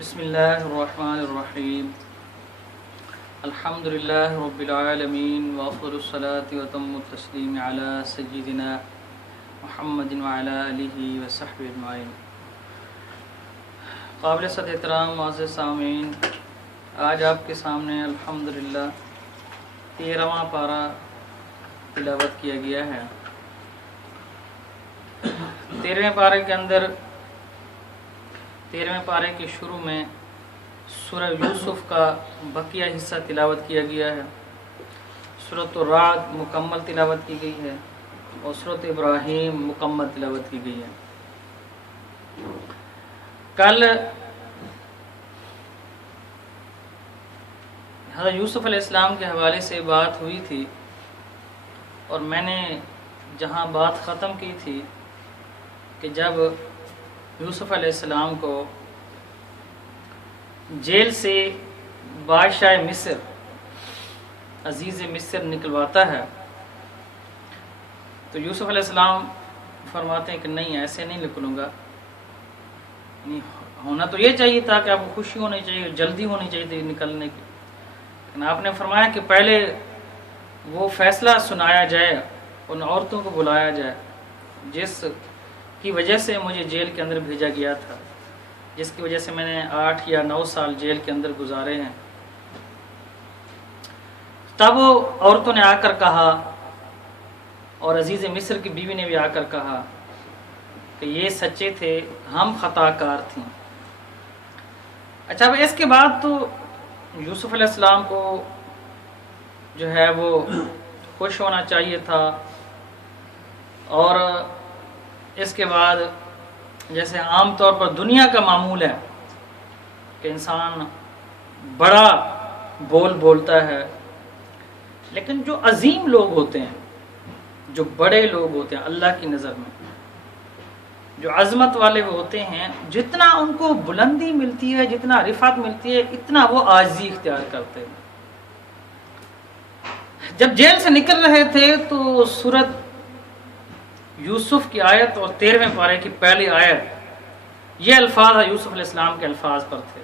بسم اللہ الرحمن الرحیم الحمد للہ رب العالمین وافضل الصلاة وتم التسلیم علی سیدنا محمد وعلی آلہ وصحبہ اجمعین۔ قابل صد احترام معزز سامعین، آج آپ کے سامنے الحمدللہ 13واں پارہ تلاوت کیا گیا ہے۔ 13ویں پارے کے اندر 13ویں پارے کے شروع میں سورہ یوسف کا بقیہ حصہ تلاوت کیا گیا ہے۔ سورۃ الرعد مکمل تلاوت کی گئی ہے اور سورۃ ابراہیم مکمل تلاوت کی گئی ہے۔ کل حضرت یوسف علیہ السلام کے حوالے سے بات ہوئی تھی اور میں نے جہاں بات ختم کی تھی کہ جب یوسف علیہ السلام کو جیل سے بادشاہ مصر عزیز مصر نکلواتا ہے تو یوسف علیہ السلام فرماتے ہیں کہ نہیں، ایسے نہیں نکلوں گا، نہیں ہونا تو یہ چاہیے تھا کہ آپ کو خوشی ہونی چاہیے، جلدی ہونی چاہیے تھی نکلنے کی، لیکن آپ نے فرمایا کہ پہلے وہ فیصلہ سنایا جائے، ان عورتوں کو بلایا جائے جس کی وجہ سے مجھے جیل کے اندر بھیجا گیا تھا، جس کی وجہ سے میں نے 8 یا 9 سال جیل کے اندر گزارے ہیں۔ تب وہ عورتوں نے آ کر کہا اور عزیز مصر کی بیوی نے بھی آ کر کہا کہ یہ سچے تھے، ہم خطا کار تھیں۔ اچھا، اب اس کے بعد تو یوسف علیہ السلام کو جو ہے وہ خوش ہونا چاہیے تھا، اور اس کے بعد جیسے عام طور پر دنیا کا معمول ہے کہ انسان بڑا بول بولتا ہے، لیکن جو عظیم لوگ ہوتے ہیں، جو بڑے لوگ ہوتے ہیں اللہ کی نظر میں، جو عظمت والے ہوتے ہیں، جتنا ان کو بلندی ملتی ہے، جتنا رفعت ملتی ہے، اتنا وہ عاجزی اختیار کرتے ہیں۔ جب جیل سے نکل رہے تھے تو سورۃ یوسف کی آیت اور 13ویں پارے کی پہلی آیت، یہ الفاظ یوسف علیہ السلام کے الفاظ پر تھے،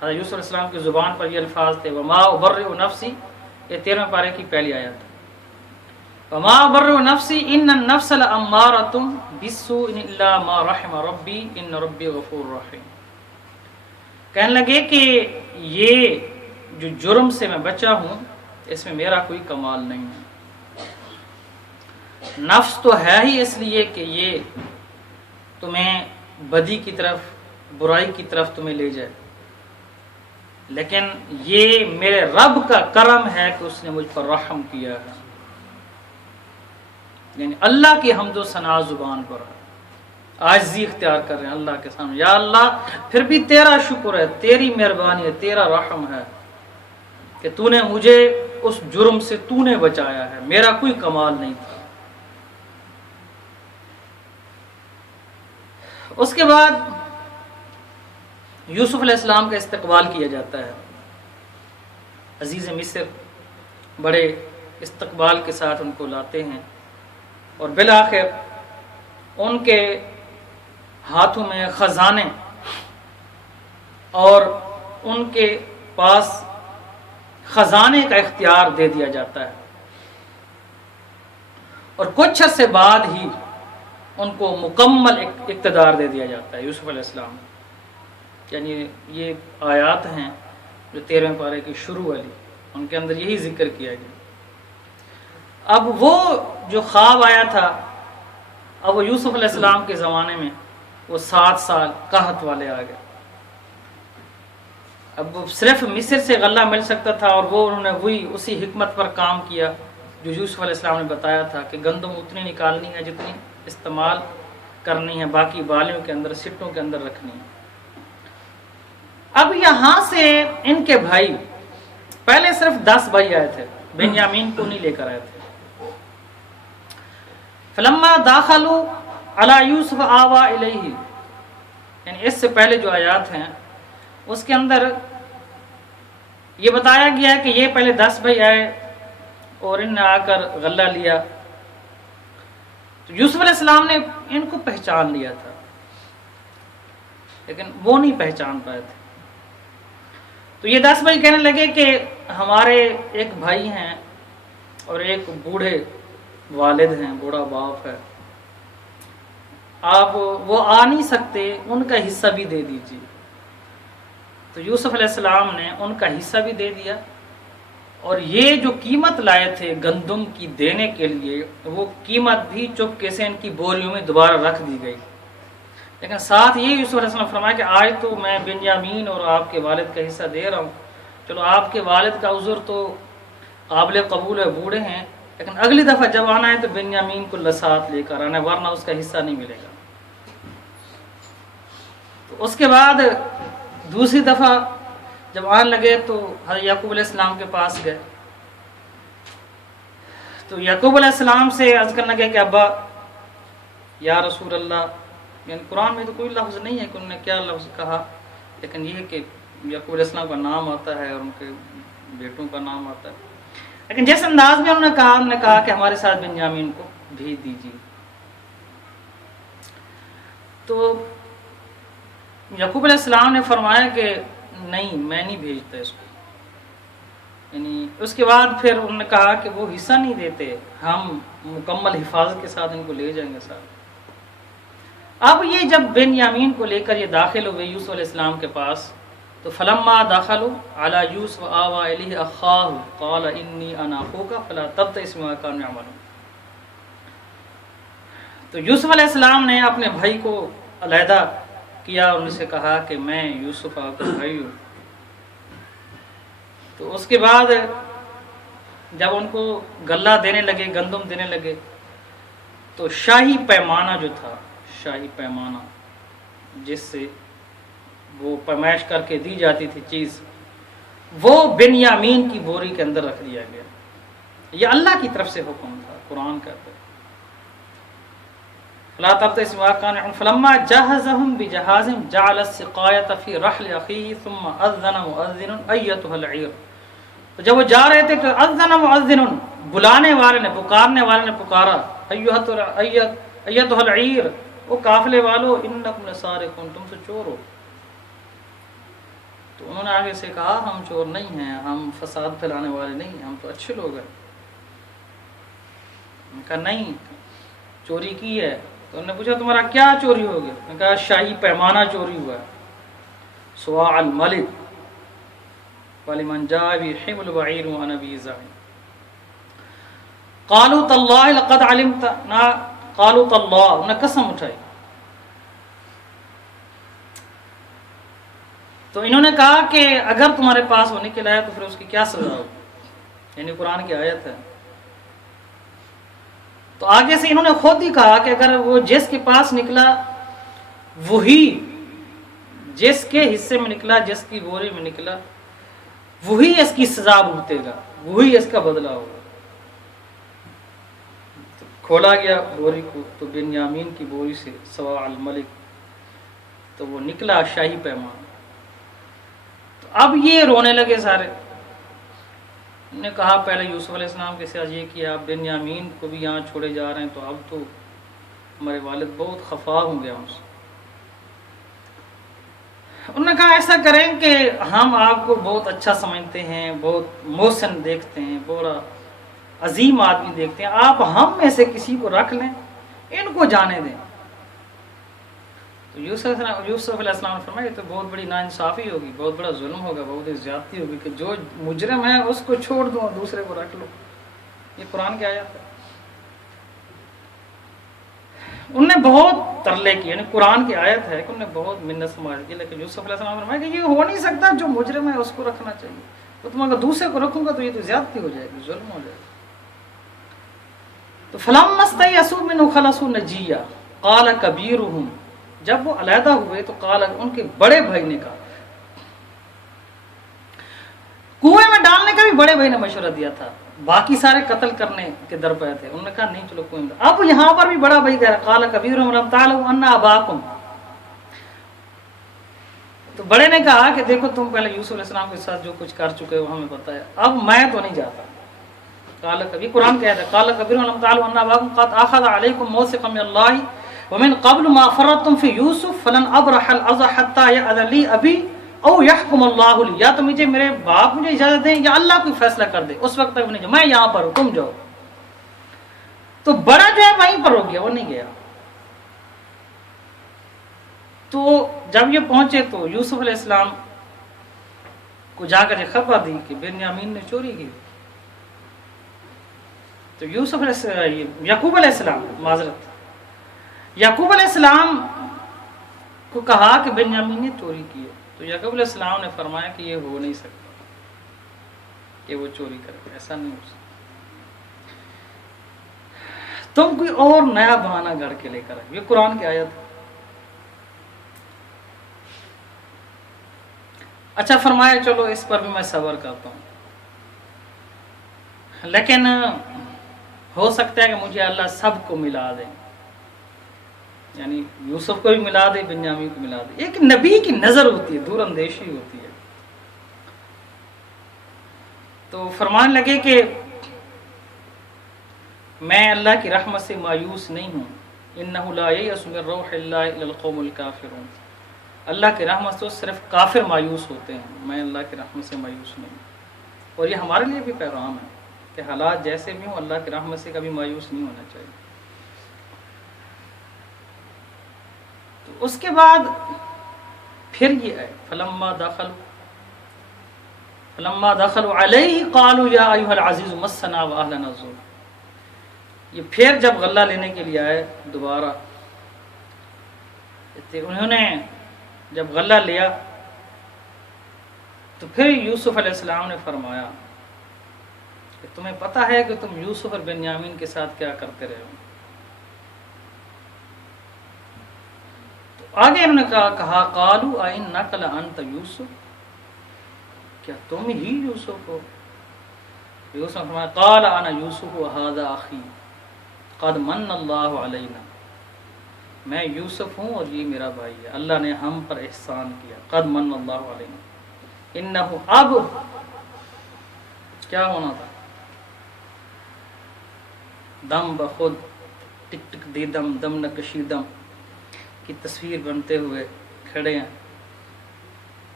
حضرت یوسف علیہ السلام کی زبان پر یہ الفاظ تھے، وما ابرئ نفسی، یہ 13ویں پارے کی پہلی آیت ہے، وما ابرئ نفسی ان النفس لامارۃ بالسوء الا ما رحم ربی ان ربی غفور رحیم۔ کہنے لگے کہ یہ جو جرم سے میں بچا ہوں، اس میں میرا کوئی کمال نہیں ہے، نفس تو ہے ہی اس لیے کہ یہ تمہیں بدی کی طرف، برائی کی طرف تمہیں لے جائے، لیکن یہ میرے رب کا کرم ہے کہ اس نے مجھ پر رحم کیا ہے۔ یعنی اللہ کی حمد و ثنا زبان پر ہے، عاجزی اختیار کر رہے ہیں اللہ کے سامنے، یا اللہ پھر بھی تیرا شکر ہے، تیری مہربانی ہے، تیرا رحم ہے کہ تو نے مجھے اس جرم سے تو نے بچایا ہے، میرا کوئی کمال نہیں تھا۔ اس کے بعد یوسف علیہ السلام کا استقبال کیا جاتا ہے، عزیز مصر بڑے استقبال کے ساتھ ان کو لاتے ہیں، اور بالآخر ان کے ہاتھوں میں خزانے اور ان کے پاس خزانے کا اختیار دے دیا جاتا ہے، اور کچھ عرصے بعد ہی ان کو مکمل اقتدار دے دیا جاتا ہے یوسف علیہ السلام۔ یعنی یہ آیات ہیں جو 13ویں پارے کی شروع والی، ان کے اندر یہی ذکر کیا گیا۔ اب وہ جو خواب آیا تھا، اب وہ یوسف علیہ السلام کے زمانے میں وہ 7 سال قحط والے آ گئے۔ اب صرف مصر سے غلہ مل سکتا تھا، اور وہ انہوں نے اسی حکمت پر کام کیا جو یوسف علیہ السلام نے بتایا تھا کہ گندم اتنی نکالنی ہے جتنی استعمال کرنی ہے، باقی بالیوں کے اندر، سٹوں کے اندر رکھنی ہے۔ اب یہاں سے ان کے بھائی، پہلے صرف 10 بھائی آئے تھے، بنیامین کو نہیں لے کر آئے تھے۔ فلما داخلوا علی یوسف آوا الیہ، یعنی اس سے پہلے جو آیات ہیں اس کے اندر یہ بتایا گیا ہے کہ یہ پہلے 10 بھائی آئے اور ان نے آ کر غلہ لیا، تو یوسف علیہ السلام نے ان کو پہچان لیا تھا، لیکن وہ نہیں پہچان پائے تھے. تو یہ 10 بھائی کہنے لگے کہ ہمارے ایک بھائی ہیں اور ایک بوڑھے والد ہیں، بوڑھا باپ ہے، آپ وہ آ نہیں سکتے، ان کا حصہ بھی دے دیجیے. تو یوسف علیہ السلام نے ان کا حصہ بھی دے دیا، اور یہ جو قیمت لائے تھے گندم کی دینے کے لیے وہ قیمت بھی چپکے سے ان کی بوریوں میں دوبارہ رکھ دی گئی. لیکن ساتھ یہ یوسف علیہ السلام فرمایا کہ آج تو میں بنیامین اور آپ کے والد کا حصہ دے رہا ہوں، چلو آپ کے والد کا عذر تو قابل قبول ہے، بوڑھے ہیں، لیکن اگلی دفعہ جب آنا ہے تو بنیامین کو لسات لے کر آنا ہے، ورنہ اس کا حصہ نہیں ملے گا. تو اس کے بعد دوسری دفعہ جب آنے لگے تو حضرت یعقوب علیہ السلام کے پاس گئے. تو یعقوب علیہ السلام سے عرض کرنے لگے کہ ابا یا رسول اللہ، یعنی قرآن میں تو کوئی لفظ نہیں ہے کہ انہوں نے کیا لفظ کہا، لیکن یہ ہے کہ یعقوب علیہ السلام کا نام آتا ہے اور ان کے بیٹوں کا نام آتا ہے. لیکن جس انداز میں انہوں نے کہا کہ ہمارے ساتھ بنیامین کو بھیج دیجیے. تو یعقوب علیہ السلام نے فرمایا کہ نہیں، میں نہیں بھیجتا اس کو. یعنی اس کے بعد پھر انہوں نے کہا کہ وہ حصہ نہیں دیتے، ہم مکمل حفاظت کے ساتھ ان کو لے جائیں گے ساتھ. اب یہ جب بنیامین کو لے کر یہ داخل ہوئے یوسف علیہ السلام کے پاس، تو فلما دخلوا علی یوسف آوی الیہ اخاہ قال انی انا اخوک فلا تبتئس بما كانوا یعملون. تو یوسف علیہ السلام نے اپنے بھائی کو علیحدہ کیا اور ان سے کہا کہ میں یوسف آپ کا بھائی ہوں. تو اس کے بعد جب ان کو غلہ دینے لگے، گندم دینے لگے، تو شاہی پیمانہ جو تھا، شاہی پیمانہ جس سے وہ پیمائش کر کے دی جاتی تھی چیز، وہ بنیامین کی بوری کے اندر رکھ دیا گیا. یہ اللہ کی طرف سے حکم تھا، قرآن کہتا ہے فلا تبتئس بما كانوا يعملون فلما جهزهم بجهازهم جعل السقاية في رحل أخيه ثم أذن مؤذن أيتها العير. تو جب وہ جا رہے تھے تو اذن مؤذن، بلانے والے نے، پکارنے والے نے پکارا، ایتها العير، وہ قافلے والو، انکم لسارقون، تم سے چور ہو. تو انہوں نے آگے سے کہا ہم چور نہیں ہیں، ہم فساد پھیلانے والے نہیں ہیں، ہم تو اچھے لوگ ہیں. انہوں نے کہا نہیں، چوری کی ہے. تو انہوں نے پوچھا تمہارا کیا چوری ہو گیا؟ انہوں نے کہا شاہی پیمانہ چوری ہوا ہے. سواع الملک ولمن جاء به حمل بعير وانا به زعيم. قالوا تالله لقد علمت، قالوا تالله، انہوں نے قسم اٹھائی. تو انہوں نے کہا کہ اگر تمہارے پاس وہ نکل آیا تو پھر اس کی کیا سزا ہوگی، یعنی قرآن کی آیت ہے. تو آگے سے انہوں نے خود ہی کہا کہ اگر وہ جس کے پاس نکلا وہی، جس کے حصے میں نکلا، جس کی بوری میں نکلا، وہی اس کی سزا بھگتے گا، وہی اس کا بدلہ ہوگا. تو کھولا گیا بوری کو، تو بنیامین کی بوری سے سواع الملک، تو وہ نکلا شاہی پیمان. تو اب یہ رونے لگے سارے. نے کہا پہلے یوسف علیہ السلام کے ساتھ یہ کیا، اب بنیامین کو بھی یہاں چھوڑے جا رہے ہیں، تو اب تو ہمارے والد بہت خفا ہوں گے ہم سے. انہوں نے کہا ایسا کریں کہ ہم آپ کو بہت اچھا سمجھتے ہیں، بہت محسن دیکھتے ہیں، بڑا عظیم آدمی دیکھتے ہیں، آپ ہم میں سے کسی کو رکھ لیں، ان کو جانے دیں. تو یوسف علیہ السلام نے فرمایا یہ تو بہت بڑی ناانصافی ہوگی، بہت بڑا ظلم ہوگا، بہت ہی زیادتی ہوگی کہ جو مجرم ہے اس کو چھوڑ دو اور دوسرے کو رکھ لو. یہ قرآن کی آیت ہے. انہوں نے بہت ترلے کی، یعنی قرآن کی آیت ہے کہ انہوں نے بہت منت سماج کی، لیکن یوسف علیہ السلام نے فرمایا کہ یہ ہو نہیں سکتا، جو مجرم ہے اس کو رکھنا چاہیے. تو تم اگر دوسرے کو رکھوں گا تو یہ تو زیادتی ہو جائے گی، ظلم ہو جائے گا. تو فلما استيئسوا منه خلصوا نجيا قال كبيرهم، جب وہ علیحدہ ہوئے تو قال، ان کے بڑے بھائی نے کہا، کنویں میں ڈالنے کا بھی بڑے بھائی نے مشورہ دیا تھا، باقی سارے قتل کرنے کے در پہ تھے. انہوں نے کہا نہیں چلو کنویں میں. اب یہاں پر بھی بڑا بھائی کہہ رہا قال كبيرهم لم تعلموا ان اباكم. تو بڑے نے کہا کہ دیکھو تم پہلے یوسف علیہ السلام کے ساتھ جو کچھ کر چکے ہو ہمیں پتہ ہے، اب میں تو نہیں جاتا. قال کبھی قرآن کہتا ہے قال كبيرهم لم تعلموا ان اباكم قد اخذ عليكم موثقا من الله ومن قبل ما فرطتم فی یوسف فلن ابرح الارض حتی یأذن لی ابی او یحکم اللہ لی، یا تو مجھے میرے باپ مجھے اجازت دیں یا اللہ کوئی فیصلہ کر دے، اس وقت تک میں یہاں پر ہوں، تم جاؤ۔ تو بڑا جو ہے وہیں پر ہو گیا، وہ نہیں گیا۔ تو جب یہ پہنچے تو یوسف علیہ السلام کو جا کر یہ خبر دی کہ بنیامین نے چوری کی۔ تو یوسف علیہ السلام، یعقوب علیہ السلام، معذرت، یعقوب علیہ السلام کو کہا کہ بنیامین نے چوری کی ہے، تو یعقوب علیہ السلام نے فرمایا کہ یہ ہو نہیں سکتا کہ وہ چوری کرے، ایسا نہیں ہو سکتا، تم کوئی اور نیا بہانہ گھڑ کے لے کر آئے۔ یہ قرآن کی آیت ہے۔ اچھا فرمایا چلو اس پر بھی میں صبر کرتا ہوں، لیکن ہو سکتا ہے کہ مجھے اللہ سب کو ملا دے، یعنی یوسف کو بھی ملا دے، بنیامین کو ملا دے۔ ایک نبی کی نظر ہوتی ہے، دور اندیشی ہوتی ہے۔ تو فرمان لگے کہ میں اللہ کی رحمت سے مایوس نہیں ہوں، انہ لا ییأس من روح اللہ الا القوم الکافرون، اللہ کی رحمت سے صرف کافر مایوس ہوتے ہیں، میں اللہ کی رحمت سے مایوس نہیں ہوں۔ اور یہ ہمارے لیے بھی پیغام ہے کہ حالات جیسے بھی ہوں اللہ کی رحمت سے کبھی مایوس نہیں ہونا چاہیے۔ تو اس کے بعد پھر یہ ہے فلما دخلوا علیہ قالوا یا ایھا العزیز مسنا واہلنا الضر، یہ پھر جب غلہ لینے کے لیے آئے دوبارہ، انہوں نے جب غلہ لیا تو پھر یوسف علیہ السلام نے فرمایا کہ تمہیں پتہ ہے کہ تم یوسف اور بنیامین کے ساتھ کیا کرتے رہے ہو۔ تو آگے انہوں نے کہا قالوا اِنَّكَ لَأَنْتَ یوسف، کیا تم ہی یوسف ہو؟ یوسف نے فرمایا قال انا یوسف وهذا اخی قد من اللہ علینا، میں یوسف ہوں اور یہ میرا بھائی ہے، اللہ نے ہم پر احسان کیا، قد من اللہ علینا، انہو، اب کیا ہونا تھا، دم بخود ٹک ٹک دی دم دم نکشی دم کی تصویر بنتے ہوئے کھڑے ہیں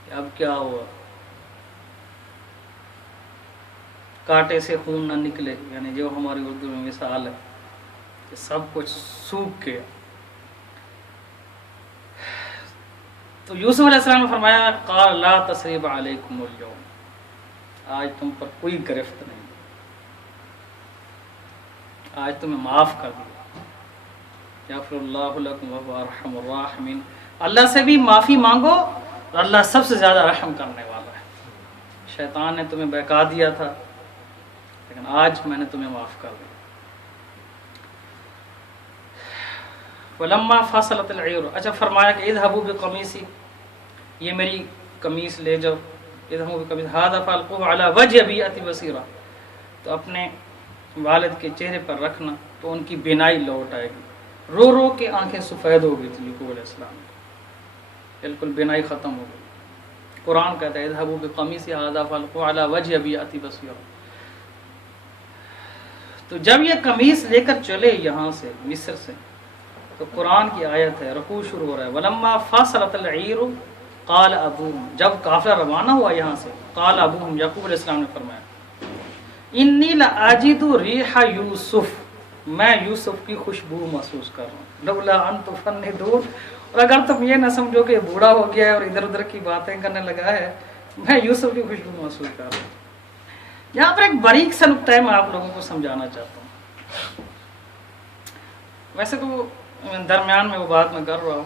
کہ اب کیا ہوا، کانٹے سے خون نہ نکلے، یعنی جو ہماری اردو میں مثال ہے کہ سب کچھ سوکھ گیا۔ تو یوسف علیہ السلام نے فرمایا قال لا تثریب علیکم اليوم، آج تم پر کوئی گرفت نہیں، آج تمہیں معاف کر دیا، یغفر اللہ لکم وہو ارحم الراحمین، اللہ سے بھی معافی مانگو اور اللہ سب سے زیادہ رحم کرنے والا ہے۔ شیطان نے تمہیں بہکا دیا تھا لیکن آج میں نے تمہیں معاف کر دیا۔ ولما فصلت العیر، اچھا فرمایا کہ اذهبوا بقمیصی، یہ میری قمیص لے جاؤ، اذهبوا بقمیصی هذا فالقوه على وجه ابی اتی بصیرا، تو اپنے والد کے چہرے پر رکھنا تو ان کی بینائی لوٹ آئے گی۔ رو رو کے آنکھیں سفید ہو گئی تھی یعقوب علیہ السلام، بالکل بینائی ختم ہو گئی۔ قرآن کہتا ہے اذهبوا بقمیصی هذا فالقوه على وجه ابی اتی بصیرا۔ تو جب یہ قمیص لے کر چلے یہاں سے مصر سے، تو قرآن کی آیت ہے، رکوع شروع ہو رہا ہے، ولما فصلت العیر قال ابوہم، جب قافلہ روانہ ہوا یہاں سے، قال ابوہم، یعقوب علیہ السلام نے فرمایا انی لاجد ریح یوسف، میں یوسف کی خوشبو محسوس کر رہا ہوں، لولا ان تفندون، اور اگر تم یہ نہ سمجھو کہ بوڑھا ہو گیا ہے اور ادھر ادھر کی باتیں کرنے لگا ہے، میں یوسف کی خوشبو محسوس کر رہا ہوں۔ یہاں پر ایک باریک سا نقطہ ہے میں آپ لوگوں کو سمجھانا چاہتا ہوں، ویسے تو درمیان میں وہ بات میں کر رہا ہوں۔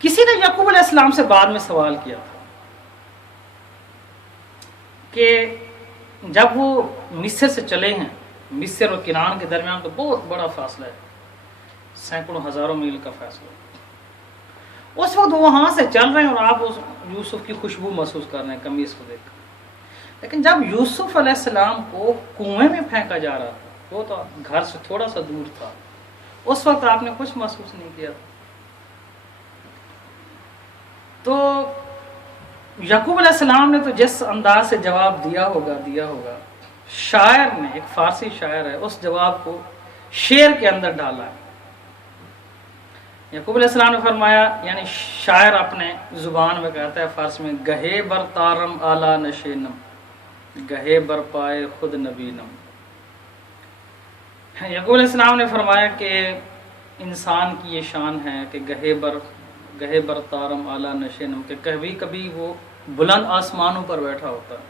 کسی نے یعقوب علیہ السلام سے بعد میں سوال کیا تھا کہ جب وہ مصر سے چلے ہیں، مصر اور کنعان کے درمیان تو بہت بڑا فاصلہ ہے، سینکڑوں ہزاروں میل کا فاصلہ، اس وقت وہاں سے چل رہے ہیں اور آپ اس یوسف کی خوشبو محسوس کر رہے ہیں قمیص کو دیکھ کر، لیکن جب یوسف علیہ السلام کو کنویں میں پھینکا جا رہا تھا، وہ تو گھر سے تھوڑا سا دور تھا، اس وقت آپ نے کچھ محسوس نہیں کیا۔ تو یعقوب علیہ السلام نے تو جس انداز سے جواب دیا ہوگا، شاعر نے، ایک فارسی شاعر ہے، اس جواب کو شعر کے اندر ڈالا ہے یعقوب علیہ السلام نے فرمایا، یعنی شاعر اپنے زبان میں کہتا ہے فارسی میں، گہے بر تارم اعلیٰ نشینم گہے بر پائے خود نبینم۔ یعقوب علیہ السلام نے فرمایا کہ انسان کی یہ شان ہے کہ گہے بر تارم اعلیٰ نشینم، کہ کبھی کبھی وہ بلند آسمانوں پر بیٹھا ہوتا ہے،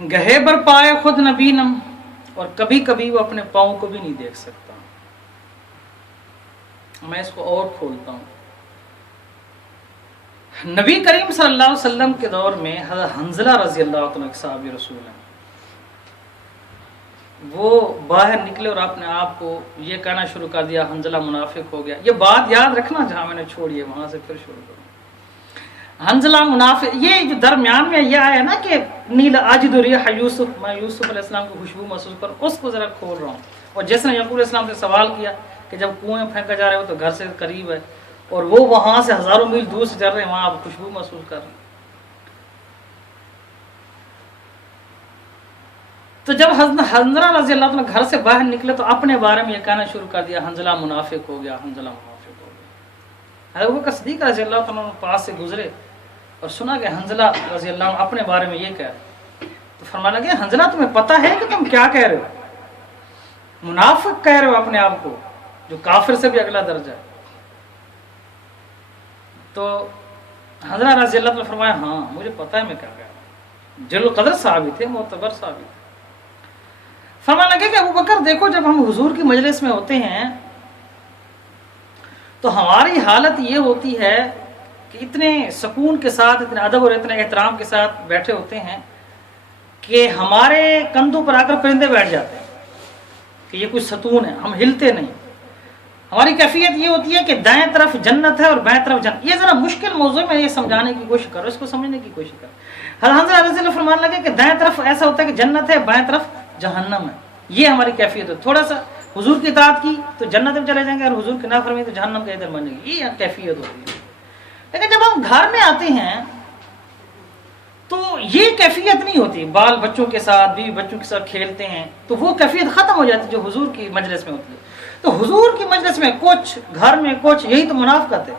گہے بر پائے خود نبینم، اور کبھی کبھی وہ اپنے پاؤں کو بھی نہیں دیکھ سکتا۔ میں اس کو اور کھولتا ہوں۔ نبی کریم صلی اللہ علیہ وسلم کے دور میں حضرت حنظلہ رضی اللہ عنہ ایک صحابی رسول ہیں، وہ باہر نکلے اور اپنے آپ کو یہ کہنا شروع کر دیا حنظلہ منافق ہو گیا۔ یہ بات یاد رکھنا، جہاں میں نے چھوڑی ہے وہاں سے پھر شروع کروں۔ حنظلہ منافق، یہ جو درمیان میں یہ آیا نا کہ نیل اجد ریح یوسف، میں یوسف علیہ السلام کی خوشبو محسوس کر، اس کو ذرا کھول رہا ہوں۔ اور جس نے یعقوب علیہ السلام سے سوال کیا کہ جب کنویں پھینکا جا رہے ہو تو گھر سے قریب ہے، اور وہ وہاں سے ہزاروں میل دور سے چل رہے ہیں، وہاں آپ خوشبو محسوس کر رہے ہیں۔ تو جب حنظلہ رضی اللہ عنہ گھر سے باہر نکلے تو اپنے بارے میں یہ کہنا شروع کر دیا، حنظلہ منافق ہو گیا، حنظلہ منافق ہو گیا۔ حضرت ابوبکر صدیق رضی اللہ عنہ پاس سے گزرے اور سنا کہ حنظلہ رضی اللہ عنہ اپنے بارے میں یہ کہہ رہے، تو فرمانے لگے حنظلہ تمہیں پتہ ہے کہ تم کیا کہہ رہے ہو؟ منافق کہہ رہے ہو اپنے آپ کو، جو کافر سے بھی اگلا درجہ ہے۔ تو حنظلہ رضی اللہ عنہ نے فرمایا ہاں مجھے پتہ ہے میں کیا کہہ رہا ہوں۔ جلیل القدر صحابی تھے، معتبر صحابی تھے۔ فرمانے لگے کہ ابوبکر دیکھو، جب ہم حضور کی مجلس میں ہوتے ہیں تو ہماری حالت یہ ہوتی ہے کہ اتنے سکون کے ساتھ، اتنے ادب اور اتنے احترام کے ساتھ بیٹھے ہوتے ہیں کہ ہمارے کندھوں پر آ کر پرندے بیٹھ جاتے ہیں کہ یہ کچھ ستون ہے، ہم ہلتے نہیں۔ ہماری کیفیت یہ ہوتی ہے کہ دائیں طرف جنت ہے اور بائیں طرف جنت۔ یہ ذرا مشکل موضوع ہے، میں یہ سمجھانے کی کوشش کروں، اس کو سمجھنے کی کوشش کروں۔ حضرت رضی اللہ فرمانے لگے کہ دائیں طرف ایسا ہوتا ہے کہ جنت ہے، بائیں طرف جہنم ہے۔ یہ ہماری کیفیت ہے، تھوڑا سا حضور کی اطاعت کی تو جنت میں چلے جائیں گے، اور حضور کی نافرمانی تو جہنم کے ادھر بنے گی۔ یہ کیفیت ہوتی ہے۔ لیکن جب ہم گھر میں آتے ہیں تو یہ کیفیت نہیں ہوتی، بال بچوں کے ساتھ، بیوی بچوں کے ساتھ کھیلتے ہیں تو وہ کیفیت ختم ہو جاتی جو حضور کی مجلس میں ہوتی ہے۔ تو حضور کی مجلس میں کچھ، گھر میں کچھ، یہی تو منافقت ہے۔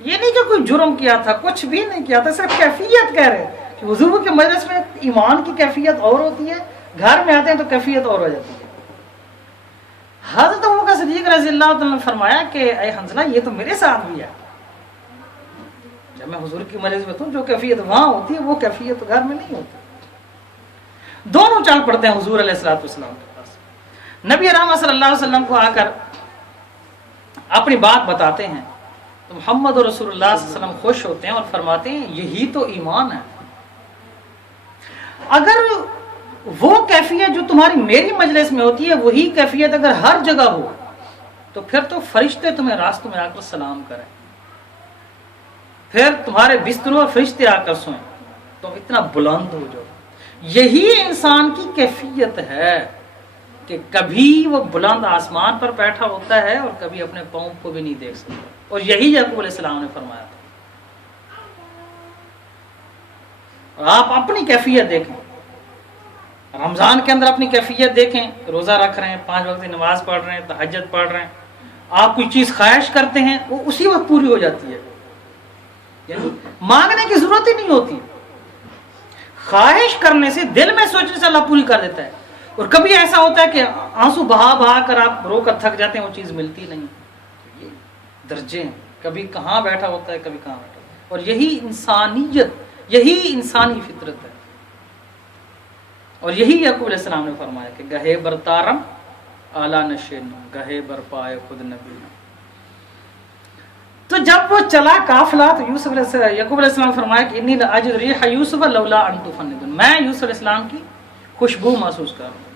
یہ نہیں کہ کوئی جرم کیا تھا، کچھ بھی نہیں کیا تھا، صرف کیفیت کہہ رہے ہیں کہ حضور کی مجلس میں ایمان کی کیفیت اور ہوتی ہے، گھر میں آتے ہیں تو کیفیت اور ہو جاتی ہے۔ حضرت ابوبکر صدیق رضی اللہ عنہ نے فرمایا کہ اے حنظلہ یہ تو میرے ساتھ بھی ہے، جب میں حضور کی مجلس میں ہوں جو کیفیت وہاں ہوتی ہے وہ کیفیت گھر میں نہیں ہوتی۔ دونوں چل پڑتے ہیں حضور علیہ الصلوۃ والسلام کے پاس۔ نبی رحمت صلی اللہ علیہ وسلم کو آ کر اپنی بات بتاتے ہیں تو محمد رسول اللہ صلی اللہ علیہ وسلم خوش ہوتے ہیں اور فرماتے ہیں یہی تو ایمان ہے۔ اگر وہ کیفیت جو تمہاری میری مجلس میں ہوتی ہے وہی کیفیت اگر ہر جگہ ہو تو پھر تو فرشتے تمہیں راستوں میں آ کر سلام کریں، پھر تمہارے بستروں اور فرشتے آ کر سوئیں، تم اتنا بلند ہو جاؤ۔ یہی انسان کی کیفیت ہے کہ کبھی وہ بلند آسمان پر بیٹھا ہوتا ہے اور کبھی اپنے پاؤں کو بھی نہیں دیکھ سکتا، اور یہی یعقوب علیہ السلام نے فرمایا تھا۔ اور آپ اپنی کیفیت دیکھیں، رمضان کے اندر اپنی کیفیت دیکھیں، روزہ رکھ رہے ہیں، 5 وقت کی نماز پڑھ رہے ہیں، تہجد پڑھ رہے ہیں، آپ کوئی چیز خواہش کرتے ہیں وہ اسی وقت پوری ہو جاتی ہے، یعنی مانگنے کی ضرورت ہی نہیں ہوتی، خواہش کرنے سے، دل میں سوچنے سے اللہ پوری کر دیتا ہے۔ اور کبھی ایسا ہوتا ہے کہ آنسو بہا بہا کر آپ رو کر تھک جاتے ہیں، وہ چیز ملتی نہیں، یہ درجے ہیں، کبھی کہاں بیٹھا ہوتا ہے کبھی کہاں بیٹھا ہوتا ہے، اور یہی انسانیت، یہی انسانی فطرت ہے۔ اور یہی یعقوب علیہ السلام نے فرمایا کہ گہے برتارم اعلیٰ نشین گہے بر پائے خود نبی۔ تو جب وہ چلا قافلہ تو یعقوب علیہ السلام فرمایا کہ انی لاجد ریح یوسف لولا ان تفندون، میں یوسف علیہ السلام کی خوشبو محسوس کر رہا ہوں۔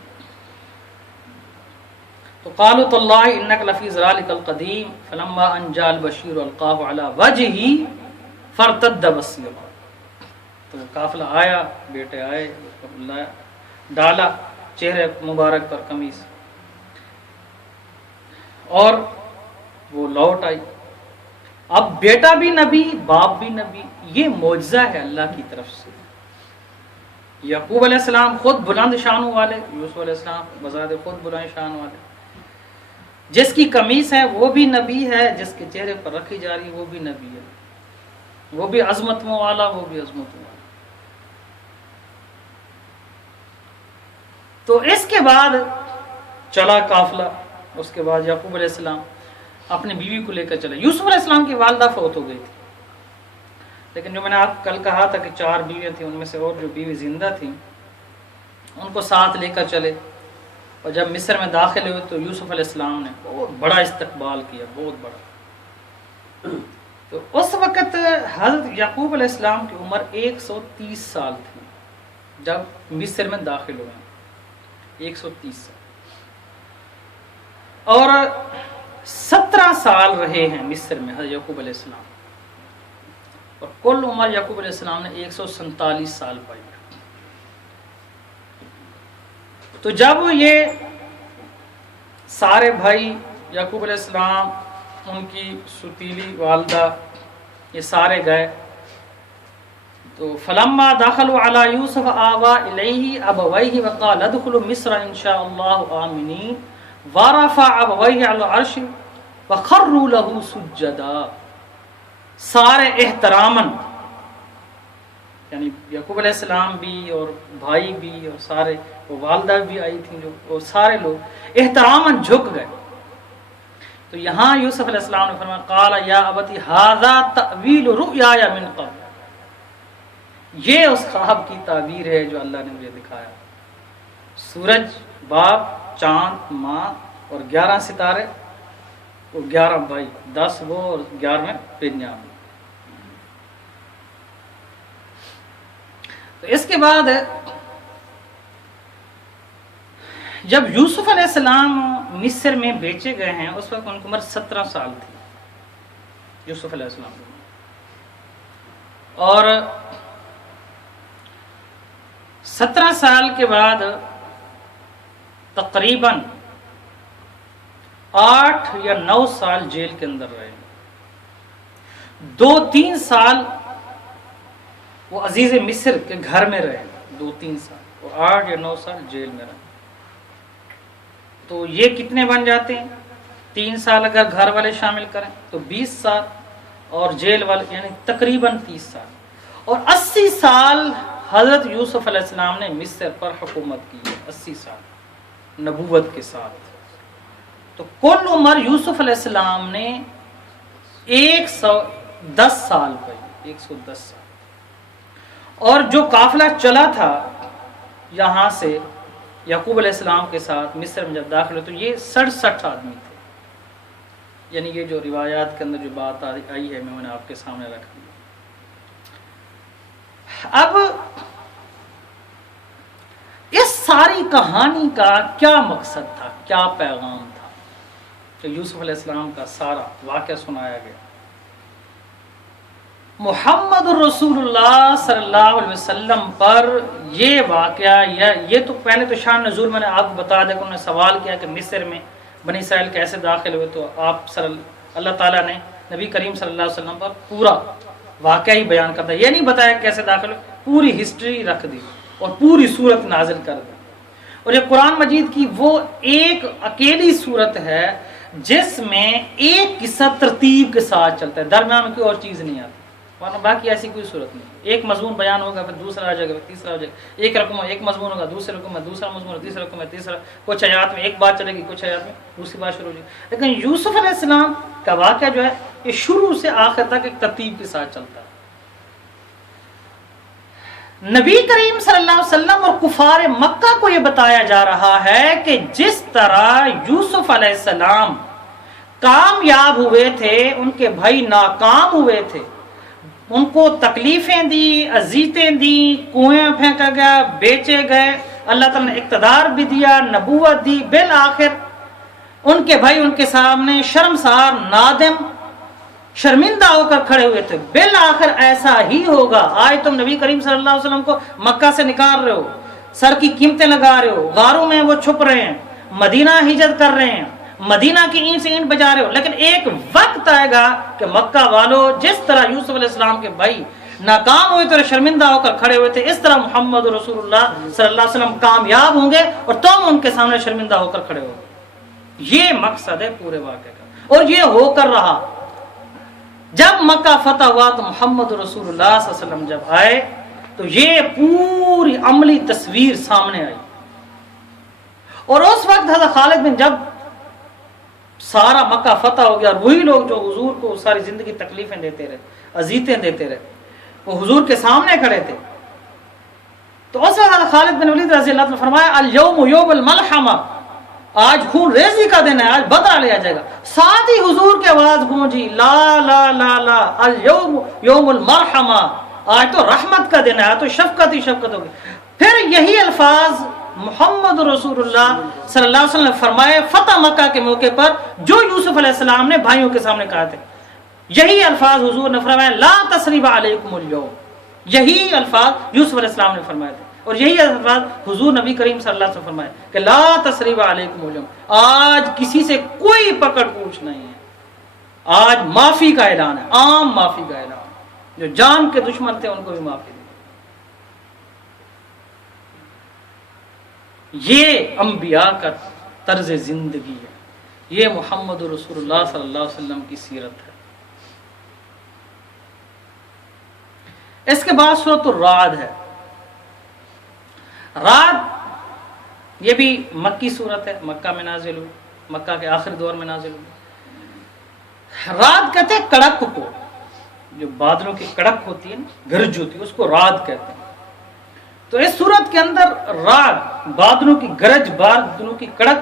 تو قالوا تاللہ انک لفی ضلالک القدیم فلما ان جاء البشیر القاہ علی وجہہ فارتد بصیرہ۔ تو قافلہ آیا، بیٹے آئے، ڈالا چہرے مبارک پر قمیص، اور وہ لوٹ آئی۔ اب بیٹا بھی نبی، باپ بھی نبی، یہ معجزہ ہے اللہ کی طرف سے۔ یعقوب علیہ السلام خود بلند شانوں والے، یوسف علیہ السلام بذات خود بلند شان والے، جس کی قمیص ہے وہ بھی نبی ہے، جس کے چہرے پر رکھی جا رہی ہے وہ بھی نبی ہے، وہ بھی عظمتوں والا، وہ بھی عظمتوں والا۔ تو اس کے بعد چلا قافلہ، اس کے بعد یعقوب علیہ السلام اپنی بیوی کو لے کر چلے۔ یوسف علیہ السلام کی والدہ فوت ہو گئی تھی، لیکن جو میں نے آپ کل کہا تھا کہ 4 بیویاں تھیں، ان میں سے اور جو بیوی زندہ تھیں ان کو ساتھ لے کر چلے، اور جب مصر میں داخل ہوئے تو یوسف علیہ السلام نے بہت بڑا استقبال کیا، بہت بڑا۔ تو اس وقت حضرت یعقوب علیہ السلام کی عمر 130 سال تھی جب مصر میں داخل ہوئے، 130 سال، اور 17 سال رہے ہیں مصر میں حضرت یعقوب علیہ السلام، اور کل عمر یعقوب علیہ السلام نے 147 سال پائی۔ تو جب یہ سارے بھائی یعقوب علیہ السلام، ان کی ستیلی والدہ، یہ سارے گئے، تو فلما دخلوا علی یوسف آوى الیہ ابویہ وقال ادخلوا مصر ان شاء اللہ آمنین ورفع ابویہ علی العرش وخروا له سجدا۔ سارے احتراماً، یعنی یعقوب علیہ السلام بھی اور بھائی بھی اور سارے، وہ والدہ بھی آئی تھیں جو، اور سارے لوگ احتراماً جھک گئے۔ تو یہاں یوسف علیہ السلام نے فرمایا قال یا ابتی ھذا تأویل رؤیایا من قبل، یہ اس خواب کی تعبیر ہے جو اللہ نے مجھے دکھایا۔ سورج، باپ، چاند، ماں اور 11 ستارے، وہ 11 بھائی، 10 وہ اور 11ویں بنیامین۔ تو اس کے بعد جب یوسف علیہ السلام مصر میں بیچے گئے ہیں، اس وقت ان کی عمر 17 سال تھی یوسف علیہ السلام کی، اور 17 سال کے بعد تقریباً 8 یا 9 سال جیل کے اندر رہے، 2-3 سال وہ عزیز مصر کے گھر میں رہے، 2-3 سال، اور 8 یا 9 سال جیل میں رہے۔ تو یہ کتنے بن جاتے ہیں؟ 3 سال اگر گھر والے شامل کریں تو 20 سال، اور جیل والے یعنی تقریباً 30 سال، اور 80 سال حضرت یوسف علیہ السلام نے مصر پر حکومت کی ہے، 80 سال نبوت کے ساتھ۔ تو کل عمر یوسف علیہ السلام نے 110 سال پائی، 110 سال۔ اور جو قافلہ چلا تھا یہاں سے یعقوب علیہ السلام کے ساتھ مصر میں جب داخل ہوئے تو یہ 67 آدمی تھے، یعنی یہ جو روایات کے اندر جو بات آئی ہے میں نے آپ کے سامنے رکھ دی۔ اب اس ساری کہانی کا کیا مقصد تھا، کیا پیغام تھا کہ یوسف علیہ السلام کا سارا واقعہ سنایا گیا؟ محمد الرسول اللہ صلی اللہ علیہ وسلم پر یہ واقعہ، یہ تو پہلے تو شان نزول میں نے آپ کو بتا دیا کہ انہوں نے سوال کیا کہ مصر میں بنی اسرائیل کیسے داخل ہوئے، تو آپ اللہ تعالیٰ نے نبی کریم صلی اللہ علیہ وسلم پر پورا واقعہ ہی بیان کرتا ہے، یہ نہیں بتایا کیسے داخل ہوئے، پوری ہسٹری رکھ دی اور پوری صورت نازل کر دی۔ اور یہ قرآن مجید کی وہ ایک اکیلی صورت ہے جس میں ایک قصہ ترتیب کے ساتھ چلتا ہے، درمیان میں کوئی اور چیز نہیں آتی، ورنہ باقی ایسی کوئی صورت نہیں۔ ایک مضمون بیان ہوگا، پھر دوسرا آ جائے گا، پھر تیسرا آ جائے گا، ایک رقم ایک مضمون ہوگا، دوسرے رقم میں دوسرا مضمون ہوگا، تیسرے رقم میں تیسرا، کچھ آیات میں ایک بات چلے گی، کچھ آیات میں دوسری بات شروع ہو جائے گی۔ لیکن یوسف علیہ السلام کا واقعہ جو ہے یہ شروع سے آخر تک ایک ترتیب کے ساتھ چلتا ہے۔ نبی کریم صلی اللہ علیہ وسلم اور کفار مکہ کو یہ بتایا جا رہا ہے کہ جس طرح یوسف علیہ السلام کامیاب ہوئے تھے، ان کے بھائی ناکام ہوئے تھے، ان کو تکلیفیں دی، اذیتیں دی، کنویں پھینکا گیا، بیچے گئے، اللہ تعالیٰ نے اقتدار بھی دیا، نبوت دی، بالآخر ان کے بھائی ان کے سامنے شرمسار، نادم، شرمندہ ہو کر کھڑے ہوئے تھے۔ بالآخر ایسا ہی ہوگا۔ آج تم نبی کریم صلی اللہ علیہ وسلم کو مکہ سے نکال رہے ہو، سر کی قیمتیں لگا رہے ہو، غاروں میں وہ چھپ رہے ہیں، مدینہ ہجرت کر رہے ہیں، مدینہ کی اینٹ سے اینٹ بجا رہے ہو، لیکن ایک وقت آئے گا کہ مکہ والوں جس طرح یوسف علیہ السلام کے بھائی ناکام ہوئے تھے، شرمندہ ہو کر کھڑے ہوئے تھے، اس طرح محمد رسول اللہ صلی اللہ علیہ وسلم کامیاب ہوں گے اور تم ان کے سامنے شرمندہ ہو کر کھڑے ہو گے۔ یہ مقصد ہے پورے واقعے کا، اور یہ ہو کر رہا۔ جب مکہ فتح ہوا تو محمد رسول اللہ صلی اللہ علیہ وسلم جب آئے تو یہ پوری عملی تصویر سامنے آئی، اور اس وقت حضرت خالد بن جب سارا مکہ فتح ہو گیا، اور وہی لوگ جو حضور کو ساری زندگی تکلیفیں دیتے رہے، اذیتیں دیتے رہے، وہ حضور کے سامنے کھڑے تھے۔ تو اس وقت خالد بن ولید رضی اللہ عنہ نے فرمایا الیوم یوم الملحمہ، آج خون ریزی کا دن ہے، آج بدلہ لیا جائے گا۔ ساتھ ہی حضور کی آواز گونجی لا لا لا لا الیوم یوم المرحمہ، آج تو رحمت کا دن ہے، آج تو شفقت ہی شفقت ہوگی۔ پھر یہی الفاظ محمد رسول اللہ صلی اللہ علیہ وسلم نے فرمائے فتح مکہ کے موقع پر، جو یوسف علیہ السلام نے بھائیوں کے سامنے کہا تھے، یہی الفاظ حضور نے فرمایا لا تثریب علیکم اليوم، یہی الفاظ یوسف علیہ السلام نے فرمائے تھے، اور یہی الفاظ حضور نبی کریم صلی اللہ علیہ وسلم فرمائے کہ لا تثریب علیکم اليوم، آج کسی سے کوئی پکڑ پوچھ نہیں ہے، آج معافی کا اعلان ہے، عام معافی کا اعلان، جو جان کے دشمن تھے ان کو بھی معافی دی۔ یہ انبیاء کا طرز زندگی ہے، یہ محمد رسول اللہ صلی اللہ علیہ وسلم کی سیرت ہے۔ اس کے بعد سورۃ الرعد ہے۔ رعد یہ بھی مکی سورت ہے، مکہ میں نازل ہوئی، مکہ کے آخری دور میں نازل ہوئی۔ رعد کہتے ہیں کڑک کو، جو بادلوں کی کڑک ہوتی ہے نا، گرج ہوتی ہے، اس کو رعد کہتے ہیں۔ تو اس سورت کے اندر رعد، بادلوں کی گرج، بادلوں کی کڑک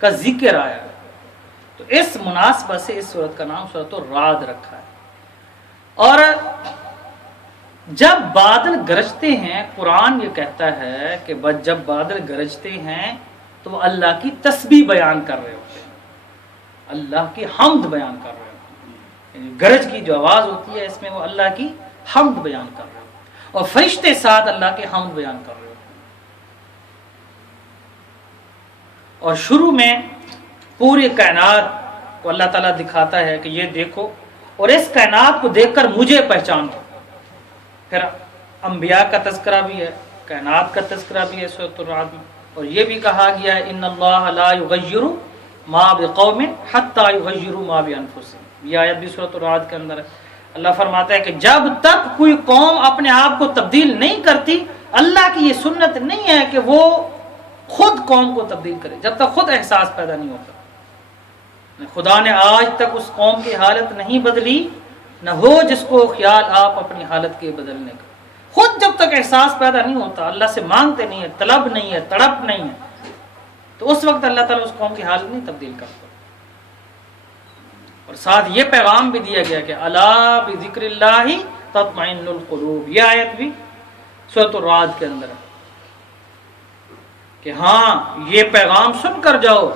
کا ذکر آیا ہے، تو اس مناسبت سے اس سورت کا نام سورۃ الرعد رکھا ہے۔ اور جب بادل گرجتے ہیں، قرآن یہ کہتا ہے کہ جب بادل گرجتے ہیں تو وہ اللہ کی تسبیح بیان کر رہے ہوتے ہیں، اللہ کی حمد بیان کر رہے ہوتے ہیں، یعنی گرج کی جو آواز ہوتی ہے اس میں وہ اللہ کی حمد بیان کر رہے ہوتے ہیں، اور فرشتے ساتھ اللہ کی حمد بیان کر رہے ہوتے ہیں۔ اور شروع میں پوری کائنات کو اللہ تعالیٰ دکھاتا ہے کہ یہ دیکھو، اور اس کائنات کو دیکھ کر مجھے پہچانو۔ پھر انبیاء کا تذکرہ بھی ہے، کائنات کا تذکرہ بھی ہے سورۃ الرعد میں، اور یہ بھی کہا گیا ہے ان اللہ لا یغیر ما بقوم حتی یغیروا ما بانفسہم، یہ آیت بھی سورۃ الرعد کے اندر ہے۔ اللہ فرماتا ہے کہ جب تک کوئی قوم اپنے آپ کو تبدیل نہیں کرتی، اللہ کی یہ سنت نہیں ہے کہ وہ خود قوم کو تبدیل کرے، جب تک خود احساس پیدا نہیں ہوتا۔ خدا نے آج تک اس قوم کی حالت نہیں بدلی، نہ ہو جس کو خیال آپ اپنی حالت کے بدلنے کا۔ خود جب تک احساس پیدا نہیں ہوتا، اللہ سے مانگتے نہیں ہے، طلب نہیں ہے، تڑپ نہیں ہے، تو اس وقت اللہ تعالیٰ اس قوم کی حالت نہیں تبدیل کرتا۔ اور ساتھ یہ پیغام بھی دیا گیا کہ الا بذکر اللہ تطمئن القلوب، یہ آیت بھی سورۃ الرعد کے اندر ہے کہ ہاں یہ پیغام سن کر جاؤ،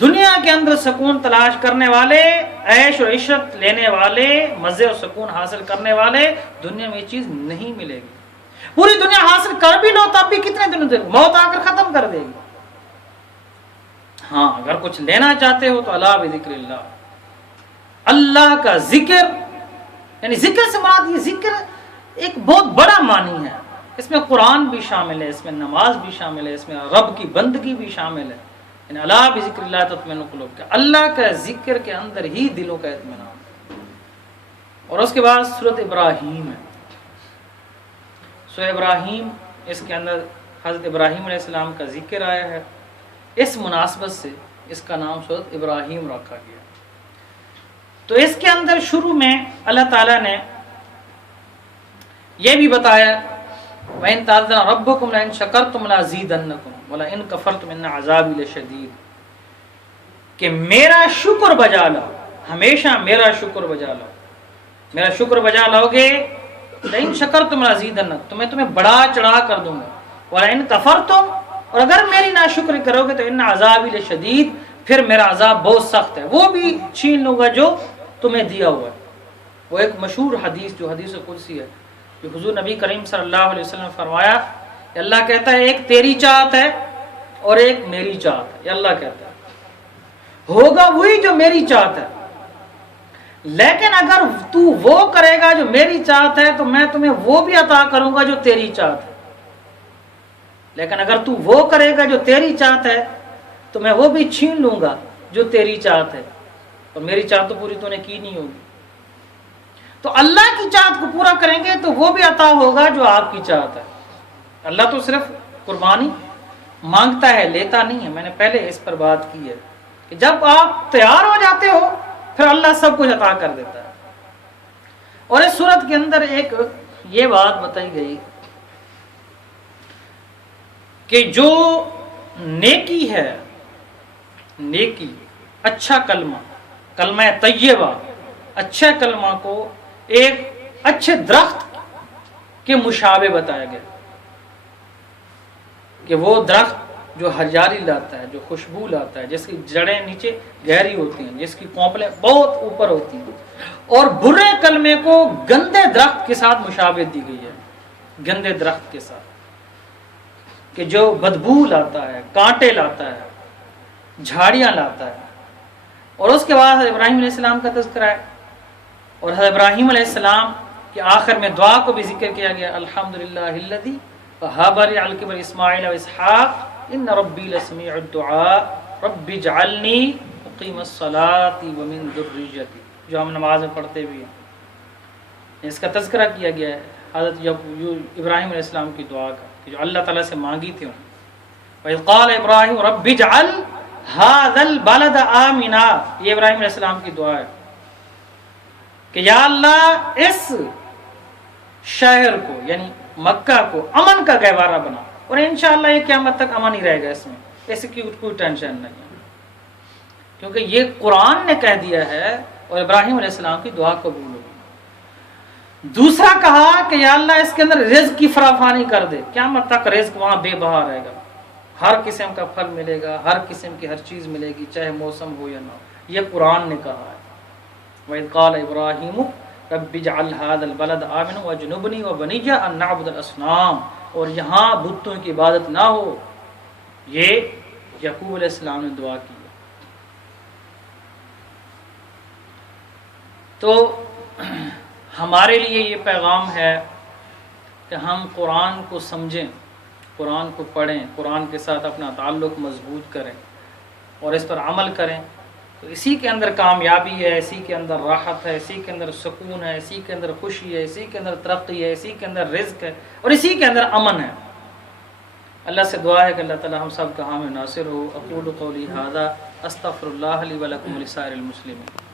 دنیا کے اندر سکون تلاش کرنے والے، عیش و عشرت لینے والے، مزے و سکون حاصل کرنے والے، دنیا میں یہ چیز نہیں ملے گی۔ پوری دنیا حاصل کر بھی لو تب بھی کتنے دنوں تک موت آ کر ختم کر دے گی۔ ہاں اگر کچھ لینا چاہتے ہو تو الا بذکر اللہ، اللہ کا ذکر، یعنی ذکر سے مراد یہ ذکر ایک بہت بڑا معنی ہے، اس میں قرآن بھی شامل ہے، اس میں نماز بھی شامل ہے، اس میں رب کی بندگی بھی شامل ہے، یعنی الا بذکر اللہ تطمئن القلوب، اللہ کا ذکر کے اندر ہی دلوں کا اطمینان۔ اور اس کے بعد سورۃ ابراہیم ہے۔ سورۃ ابراہیم، اس کے اندر حضرت ابراہیم علیہ السلام کا ذکر آیا ہے، اس مناسبت سے اس کا نام سورۃ ابراہیم رکھا گیا۔ تو اس کے اندر شروع میں اللہ تعالیٰ نے یہ بھی بتایا وَإِن تَعَذَّنَ رَبُّكُمْ لَئِن شَكَرْتُمْ لَأَزِيدَنَّكُمْ وَلَئِن كَفَرْتُمْ إِنَّ عَذَابِي لَشَدِيدٌ، کہ میرا شکر بجا لاؤ، ہمیشہ میرا شکر بجا لاؤ، میرا شکر بجا لاؤ گے، لَئِن شَكَرْتُمْ لَأَزِيدَنَّكُمْ، میں تمہیں بڑا چڑھا کر دوں گا، وَلَئِن كَفَرْتُمْ، اور اگر میری ناشکری کرو گے تو إِنَّ عَذَابِي لَشَدِيدٌ، پھر میرا عذاب بہت سخت ہے، وہ بھی چھین لوں گا جو تمہیں دیا ہوا ہے۔ وہ ایک مشہور حدیث جو حدیث قدسی ہے، جو حضور نبی کریم صلی اللہ علیہ وسلم نے فرمایا کہ اللہ کہتا ہے ایک تیری چاہت ہے اور ایک میری چاہت ہے، یہ اللہ کہتا ہے، ہوگا وہی جو میری چاہت ہے، لیکن اگر تو وہ کرے گا جو میری چاہت ہے تو میں تمہیں وہ بھی عطا کروں گا جو تیری چاہت ہے، لیکن اگر تو وہ کرے گا جو تیری چاہت ہے تو میں وہ بھی چھین لوں گا جو تیری چاہت ہے، اور میری چاہت تو پوری تو نے کی نہیں ہوگی۔ تو اللہ کی چاہت کو پورا کریں گے تو وہ بھی عطا ہوگا جو آپ کی چاہت ہے۔ اللہ تو صرف قربانی مانگتا ہے، لیتا نہیں ہے۔ میں نے پہلے اس پر بات کی ہے کہ جب آپ تیار ہو جاتے ہو پھر اللہ سب کچھ عطا کر دیتا ہے۔ اور اس صورت کے اندر ایک یہ بات بتائی گئی کہ جو نیکی ہے، نیکی، اچھا کلمہ، کلمہ طیبہ، اچھا کلمہ کو ایک اچھے درخت کے مشابہ بتایا گیا کہ وہ درخت جو ہریالی لاتا ہے، جو خوشبو لاتا ہے، جس کی جڑیں نیچے گہری ہوتی ہیں، جس کی کونپلیں بہت اوپر ہوتی ہیں، اور برے کلمے کو گندے درخت کے ساتھ مشابہت دی گئی ہے، گندے درخت کے ساتھ کہ جو بدبو لاتا ہے، کانٹے لاتا ہے، جھاڑیاں لاتا ہے۔ اور اس کے بعد حضرت ابراہیم علیہ السلام کا تذکرہ ہے، اور حضرت ابراہیم علیہ السلام کے آخر میں دعا کو بھی ذکر کیا گیا، الحمدللہ الذی وہب لی علی الکبر اسماعیل و اسحاق ان ربی لسمیع الدعاء رب اجعلنی مقیم الصلاۃ ومن ذریتی، جو ہم نماز میں پڑھتے بھی ہیں۔ اس کا تذکرہ کیا گیا ہے حضرت ابراہیم علیہ السلام کی دعا کا کہ جو اللہ تعالیٰ سے مانگی تھی انہوں۔ وَإِذْ قَالَ إِبْرَاهِيمُ رَبِّ اجْعَلْ هَذَا الْبَلَدَ آمِنًا، یہ ابراہیم علیہ السلام کی دعا ہے کہ یا اللہ اس شہر کو یعنی مکہ کو امن کا گہوارہ بنا، اور انشاءاللہ یہ قیامت تک امن ہی رہے گا، اس میں اس کی کوئی ٹینشن نہیں ہے، کیونکہ یہ قرآن نے کہہ دیا ہے اور ابراہیم علیہ السلام کی دعا قبول ہوگی۔ دوسرا کہا کہ یا اللہ اس کے اندر رزق کی فراوانی کر دے، قیامت تک رزق وہاں بے بہا رہے گا، ہر قسم کا پھل ملے گا، ہر قسم کی ہر چیز ملے گی، چاہے موسم ہو یا نہ ہو، یہ قرآن نے کہا ہے۔ وَإِذْ قَالَ إِبْرَاهِيمُ رَبِّ اجْعَلْ هَذَا الْبَلَدَ آمِنًا وَاجْنُبْنِي وَبَنِيَّ أَن نَّعْبُدَ الْأَصْنَامَ، اور یہاں بتوں کی عبادت نہ ہو، یہ یعقوب علیہ السلام نے دعا کی ہے۔ تو ہمارے لیے یہ پیغام ہے کہ ہم قرآن کو سمجھیں، قرآن کو پڑھیں، قرآن کے ساتھ اپنا تعلق مضبوط کریں اور اس پر عمل کریں، تو اسی کے اندر کامیابی ہے، اسی کے اندر راحت ہے، اسی کے اندر سکون ہے، اسی کے اندر خوشی ہے، اسی کے اندر ترقی ہے، اسی کے اندر رزق ہے، اور اسی کے اندر امن ہے۔ اللہ سے دعا ہے کہ اللہ تعالی ہم سب کا حامی ناصر ہو۔ اقول قولی ھذا استغفر اللہ لی ولکم ولسائر المسلمین۔